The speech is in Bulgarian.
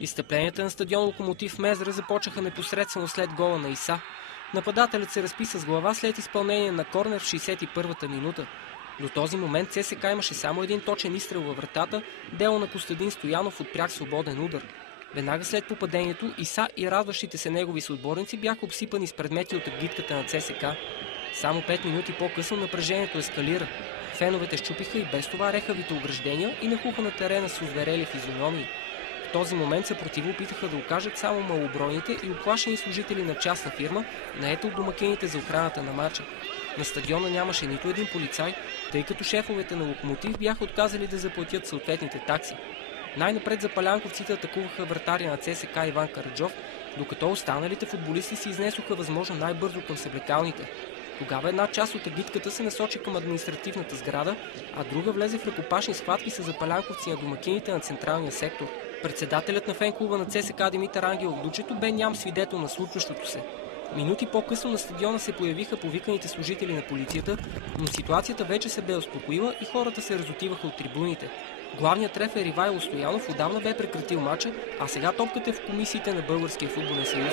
Изстъпленията на стадион Локомотив Мездра започнаха непосредствено след гола на Иса. Нападателят се разписа с глава след изпълнение на корнер в 61-та минута. До този момент ЦСК имаше само един точен изстрел във вратата, дело на Костадин Стоянов от пряк свободен удар. Веднага след попадението Иса и радващите се негови съотборници бяха обсипани с предмети от агитката на ЦСК. Само 5 минути по-късно напрежението ескалира. Феновете щупиха и без това рехавите ограждения и нахуха на терена с озверели физиономии. В този момент съпротива опитаха да окажат само малобройните и оплашени служители на частна фирма, наета от домакините за охраната на мача. На стадиона нямаше нито един полицай, тъй като шефовете на Локомотив бяха отказали да заплатят съответните такси. Най-напред запалянковците атакуваха вратаря на ЦСК Иван Караджов, докато останалите футболисти се изнесоха възможно най-бързо към съблекалните. Тогава една част от агитката се насочи към административната сграда, а друга влезе в ръкопашни схватки с запалянковци на домакините на централния сектор. Председателят на фен-клуба на ЦСК Димитър Ангелов Дучето бе ням свидетел на случващото се. Минути по-късно на стадиона се появиха повиканите служители на полицията, но ситуацията вече се бе успокоила и хората се разотиваха от трибуните. Главният рефер Ивайло Стоянов отдавна бе прекратил мача, а сега топката е в комисиите на Българския футболен съюз.